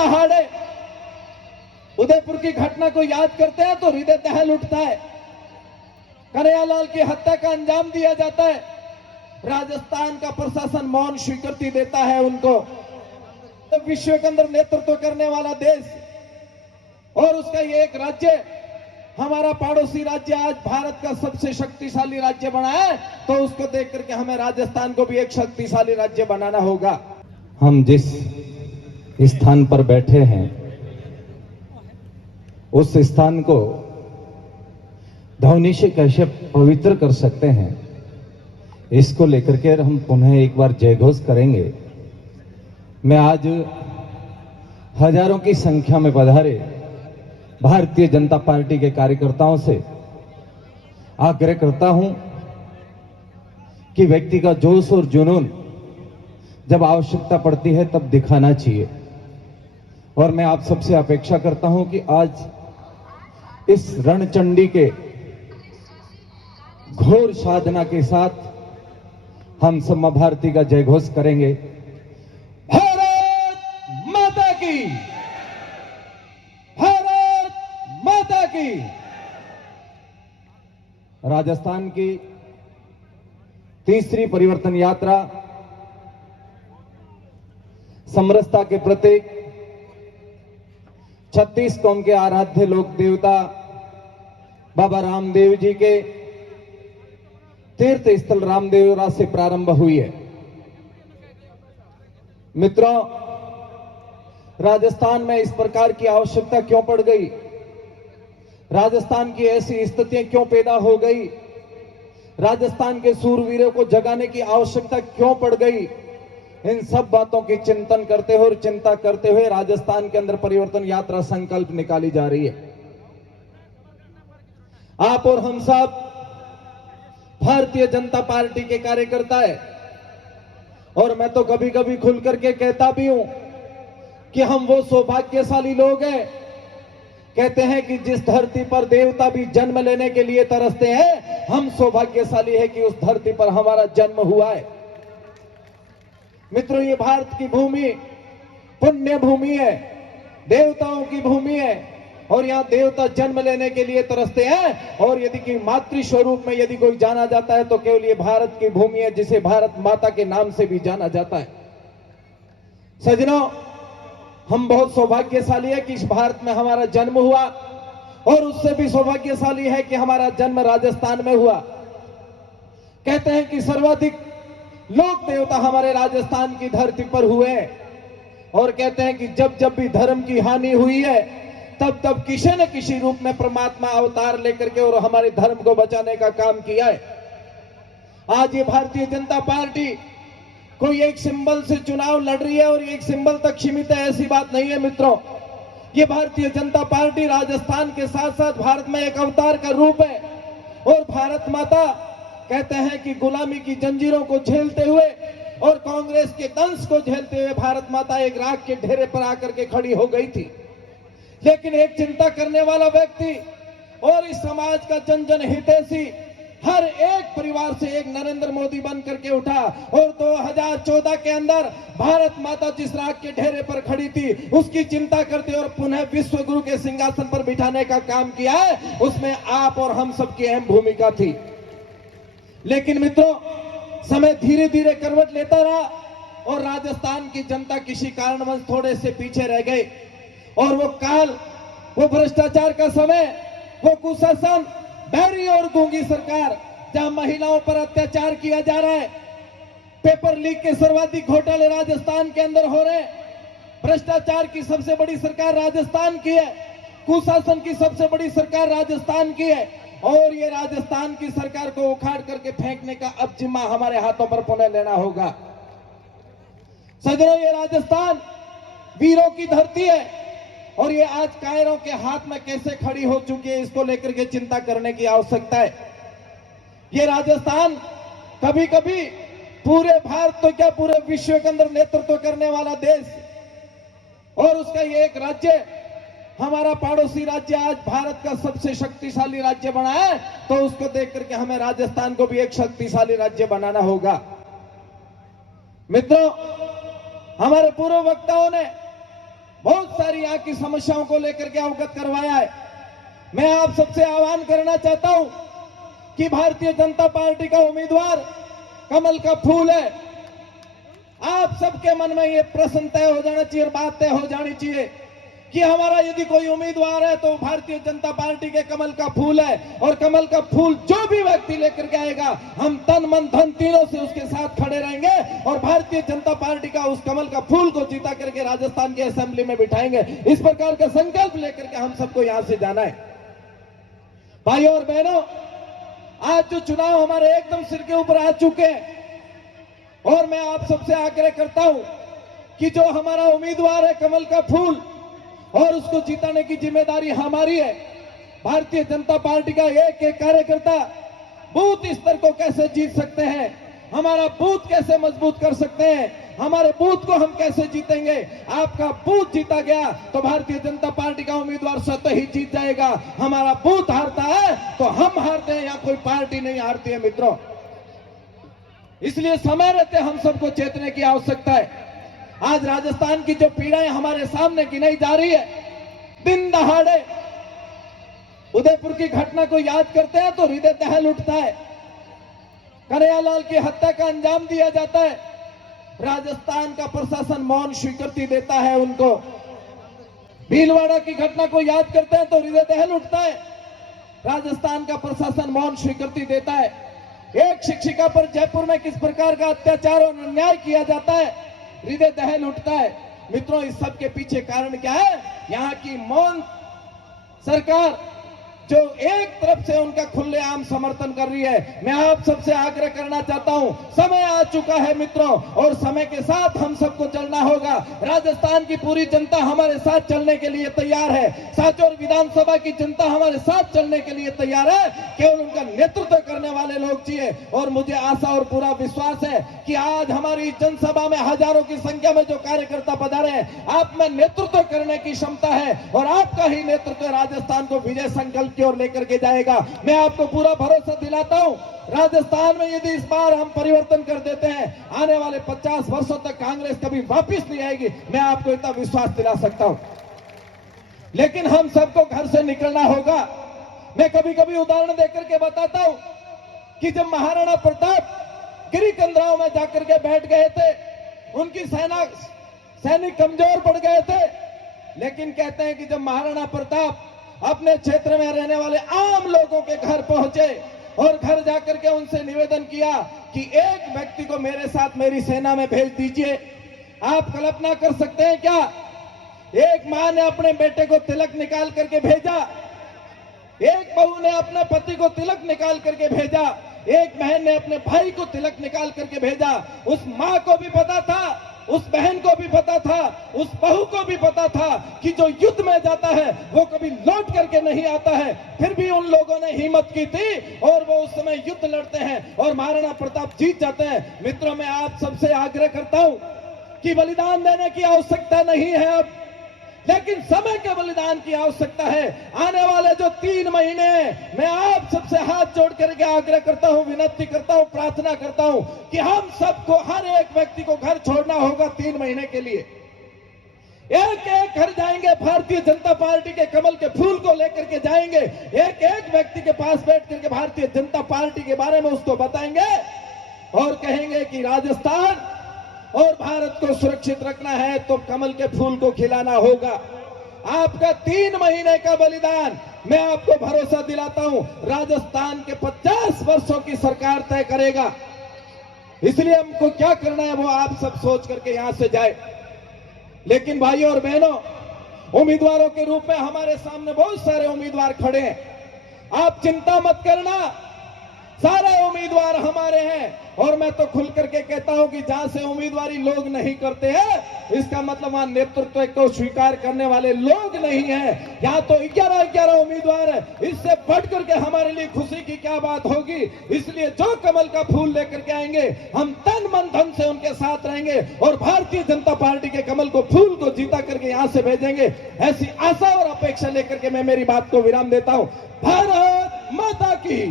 दहाड़े उदयपुर की घटना को याद करते हैं तो हृदय दहल उठता है। कन्हैयालाल की हत्या का अंजाम दिया जाता है, राजस्थान का प्रशासन मौन स्वीकृति देता है उनको। तो विश्व के अंदर नेतृत्व करने वाला देश और उसका ये एक राज्य, हमारा पड़ोसी राज्य आज भारत का सबसे शक्तिशाली राज्य बना है, तो उसको देख करके हमें राजस्थान को भी एक शक्तिशाली राज्य बनाना होगा। हम जिस स्थान पर बैठे हैं उस स्थान को ध्वनि से कैसे पवित्र कर सकते हैं, इसको लेकर के हम पुनः एक बार जयघोष करेंगे। मैं आज हजारों की संख्या में पधारे भारतीय जनता पार्टी के कार्यकर्ताओं से आग्रह करता हूं कि व्यक्ति का जोश और जुनून जब आवश्यकता पड़ती है तब दिखाना चाहिए। और मैं आप सबसे अपेक्षा करता हूं कि आज इस रणचंडी के घोर साधना के साथ हम सब मां भारती का जयघोष करेंगे। भारत माता की, भारत माता की। राजस्थान की तीसरी परिवर्तन यात्रा समरसता के प्रतीक 36 कौम के आराध्य लोक देवता बाबा रामदेव जी के तीर्थ स्थल रामदेवरा से प्रारंभ हुई है। मित्रों, राजस्थान में इस प्रकार की आवश्यकता क्यों पड़ गई, राजस्थान की ऐसी स्थितियां क्यों पैदा हो गई, राजस्थान के सूरवीरों को जगाने की आवश्यकता क्यों पड़ गई, इन सब बातों की चिंतन करते हुए और चिंता करते हुए राजस्थान के अंदर परिवर्तन यात्रा संकल्प निकाली जा रही है। आप और हम सब भारतीय जनता पार्टी के कार्यकर्ता है और मैं तो कभी कभी खुल करके कहता भी हूं कि हम वो सौभाग्यशाली लोग हैं। कहते हैं कि जिस धरती पर देवता भी जन्म लेने के लिए तरसते हैं, हम सौभाग्यशाली है कि उस धरती पर हमारा जन्म हुआ है। मित्रों, ये भारत की भूमि पुण्य भूमि है, देवताओं की भूमि है और यहां देवता जन्म लेने के लिए तरसते हैं। और यदि कि मातृ स्वरूप में यदि कोई जाना जाता है तो केवल ये भारत की भूमि है, जिसे भारत माता के नाम से भी जाना जाता है। सज्जनों, हम बहुत सौभाग्यशाली है कि इस भारत में हमारा जन्म हुआ और उससे भी सौभाग्यशाली है कि हमारा जन्म राजस्थान में हुआ। कहते हैं कि सर्वाधिक लोक देवता हमारे राजस्थान की धरती पर हुए और कहते हैं कि जब जब भी धर्म की हानि हुई है तब तब किसी न किसी रूप में परमात्मा अवतार लेकर के और हमारे धर्म को बचाने का काम किया है। आज ये भारतीय जनता पार्टी कोई एक सिंबल से चुनाव लड़ रही है और एक सिंबल तक सीमित है, ऐसी बात नहीं है मित्रों। ये भारतीय जनता पार्टी राजस्थान के साथ साथ भारत में एक अवतार का रूप है और भारत माता कहते हैं कि गुलामी की जंजीरों को झेलते हुए और कांग्रेस के दंश को झेलते हुए भारत माता एक राख के ढेरे पर आकर के खड़ी हो गई थी। लेकिन एक चिंता करने वाला व्यक्ति और इस समाज का जन जन हितैषी हर एक परिवार से एक नरेंद्र मोदी बन करके उठा और 2014 के अंदर भारत माता जिस राख के ढेरे पर खड़ी थी उसकी चिंता करते और पुनः विश्व गुरु के सिंहासन पर बिठाने का काम किया है। उसमें आप और हम सबकी अहम भूमिका थी। लेकिन मित्रों, समय धीरे धीरे करवट लेता रहा और राजस्थान की जनता किसी कारणवश थोड़े से पीछे रह गए और वो काल, वो भ्रष्टाचार का समय, वो कुशासन, बहरी और गूंगी सरकार, जहां महिलाओं पर अत्याचार किया जा रहा है, पेपर लीक के सर्वाधिक घोटाले राजस्थान के अंदर हो रहे हैं, भ्रष्टाचार की सबसे बड़ी सरकार राजस्थान की है, कुशासन की सबसे बड़ी सरकार राजस्थान की है और ये राजस्थान की सरकार को उखाड़ करके फेंकने का अब जिम्मा हमारे हाथों पर पुनः लेना होगा। सज्जनों, ये राजस्थान वीरों की धरती है और ये आज कायरों के हाथ में कैसे खड़ी हो चुकी है, इसको लेकर के चिंता करने की आवश्यकता है। ये राजस्थान कभी कभी पूरे भारत तो क्या पूरे विश्व के अंदर नेतृत्व करने वाला देश और उसका ये एक राज्य, हमारा पड़ोसी राज्य आज भारत का सबसे शक्तिशाली राज्य बना है, तो उसको देख करके हमें राजस्थान को भी एक शक्तिशाली राज्य बनाना होगा। मित्रों, हमारे पूर्व वक्ताओं ने बहुत यहाँ की समस्याओं को लेकर के अवगत करवाया है। मैं आप सबसे आह्वान करना चाहता हूं कि भारतीय जनता पार्टी का उम्मीदवार कमल का फूल है। आप सबके मन में ये प्रश्न तय हो जाना चाहिए और बात तय हो जानी चाहिए कि हमारा यदि कोई उम्मीदवार है तो भारतीय जनता पार्टी के कमल का फूल है, और कमल का फूल जो भी व्यक्ति लेकर के आएगा हम तन मन धन तीनों से उसके साथ खड़े रहेंगे और भारतीय जनता पार्टी का उस कमल का फूल को जीता करके राजस्थान की असेंबली में बिठाएंगे। इस प्रकार का संकल्प लेकर के हम सबको यहां से जाना है। भाइयों और बहनों, आज जो चुनाव हमारे एकदम सिर के ऊपर आ चुके हैं, और मैं आप सबसे आग्रह करता हूं कि जो हमारा उम्मीदवार है कमल का फूल, और उसको जिताने की जिम्मेदारी हमारी है। भारतीय जनता पार्टी का एक एक कार्यकर्ता बूथ स्तर को कैसे जीत सकते हैं, हमारा बूथ कैसे मजबूत कर सकते हैं, हमारे बूथ को हम कैसे जीतेंगे। आपका बूथ जीता गया तो भारतीय जनता पार्टी का उम्मीदवार स्वतः ही जीत जाएगा। हमारा बूथ हारता है तो हम हारते हैं, या कोई पार्टी नहीं हारती है मित्रों। इसलिए समय रहते हम सबको चेतने की आवश्यकता है। आज राजस्थान की जो पीड़ाएं हमारे सामने गिनाई जा रही है, दिन दहाड़े उदयपुर की घटना को याद करते हैं तो हृदय दहल उठता है। कन्हैयालाल की हत्या का अंजाम दिया जाता है, राजस्थान का प्रशासन मौन स्वीकृति देता है उनको। भीलवाड़ा की घटना को याद करते हैं तो हृदय दहल उठता है, राजस्थान का प्रशासन मौन स्वीकृति देता है। एक शिक्षिका पर जयपुर में किस प्रकार का अत्याचार और अन्याय किया जाता है, हृदय दहल उठता है। मित्रों, इस सब के पीछे कारण क्या है? यहाँ की मौन सरकार जो एक तरफ से उनका खुलेआम समर्थन कर रही है। मैं आप सबसे आग्रह करना चाहता हूं, समय आ चुका है मित्रों, और समय के साथ हम सबको चलना होगा। राजस्थान की पूरी जनता हमारे साथ चलने के लिए तैयार है। साचौर विधानसभा की जनता हमारे साथ चलने के लिए तैयार है। केवल उनका नेतृत्व करने वाले लोग चाहिए। और मुझे आशा और पूरा विश्वास है कि आज हमारी जनसभा में हजारों की संख्या में जो कार्यकर्ता पधारे हैं, आप में नेतृत्व करने की क्षमता है, और आपका ही नेतृत्व राजस्थान को विजय संकल्प और लेकर के जाएगा। मैं आपको पूरा भरोसा दिलाता हूं, राजस्थान में यदि इस बार हम परिवर्तन कर देते हैं, आने वाले 50 वर्षों तक कांग्रेस कभी वापस नहीं आएगी। मैं आपको इतना विश्वास दिला सकता हूं। लेकिन हम सबको घर से निकलना होगा। मैं कभी कभी उदाहरण देकर के बताता हूं कि जब महाराणा प्रताप गिरी कंदराओं में जाकर के बैठ गए थे, उनकी सैनिक कमजोर पड़ गए थे। लेकिन कहते हैं कि जब महाराणा प्रताप अपने क्षेत्र में रहने वाले आम लोगों के घर पहुंचे और घर जाकर के उनसे निवेदन किया कि एक व्यक्ति को मेरे साथ मेरी सेना में भेज दीजिए। आप कल्पना कर सकते हैं क्या? एक मां ने अपने बेटे को तिलक निकाल करके भेजा, एक बहू ने अपने पति को तिलक निकाल करके भेजा, एक बहन ने अपने भाई को तिलक निकाल करके भेजा। उस मां को भी पता था, उस बहन को भी पता था, उस बहू को भी पता था कि जो युद्ध में जाता है वो कभी लौट करके नहीं आता है। फिर भी उन लोगों ने हिम्मत की थी और वो उस समय युद्ध लड़ते हैं और महाराणा प्रताप जीत जाते हैं। मित्रों, मैं आप सबसे आग्रह करता हूं कि बलिदान देने की आवश्यकता नहीं है अब, लेकिन समय के बलिदान की आवश्यकता है। आने वाले जो 3 महीने मैं आप सबसे हाथ जोड़ करके आग्रह करता हूं, विनती करता हूं, प्रार्थना करता हूं कि हम सबको, हर एक व्यक्ति को घर छोड़ना होगा 3 महीने के लिए। एक एक घर जाएंगे, भारतीय जनता पार्टी के कमल के फूल को लेकर के जाएंगे। एक एक व्यक्ति के पास बैठ करके भारतीय जनता पार्टी के बारे में उसको बताएंगे और कहेंगे कि राजस्थान और भारत को सुरक्षित रखना है तो कमल के फूल को खिलाना होगा। आपका 3 महीने का बलिदान, मैं आपको भरोसा दिलाता हूं, राजस्थान के 50 वर्षों की सरकार तय करेगा। इसलिए हमको क्या करना है वो आप सब सोच करके यहां से जाए। लेकिन भाइयों और बहनों, उम्मीदवारों के रूप में हमारे सामने बहुत सारे उम्मीदवार खड़े हैं। आप चिंता मत करना, सारे उम्मीदवार हमारे हैं। और मैं तो खुल करके कहता हूं कि जहां से उम्मीदवारी लोग नहीं करते हैं, इसका मतलब वहां नेतृत्व को स्वीकार करने वाले लोग नहीं हैं। यहां तो 11 उम्मीदवार है, इससे बढ़ करके हमारे लिए खुशी की क्या बात होगी। इसलिए जो कमल का फूल लेकर के आएंगे, हम तन मन धन से उनके साथ रहेंगे और भारतीय जनता पार्टी के कमल को फूल को जीता करके यहां से भेजेंगे। ऐसी आशा और अपेक्षा लेकर के मैं मेरी बात को विराम देता हूं। भारत माता की।